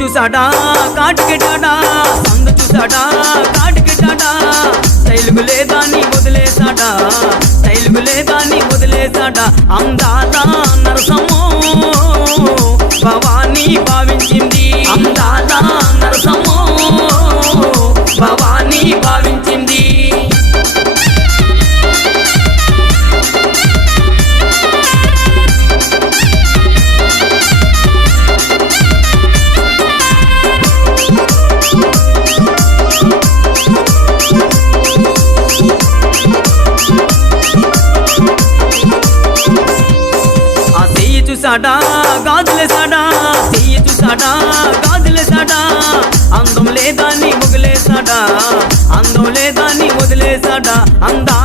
చూసాడా కాటికెట్టాడా సందు చూసాడా కాటికెట్టాడా స్టైలుకు లేదాన్ని వదిలేసాడా స్టైలుకు లేదాన్ని వదిలేసాడా అందాల నరసమ్మో భవానీ భావించింది అందాల నరసమ్మో భవానీ భావించింది చూసాడా గాజులేసాడా చెయ్యి చూసాడా గాజులేసాడా అందం లేదాన్ని వదిలేసాడా అందం లేదాన్ని వదిలేసాడా అందా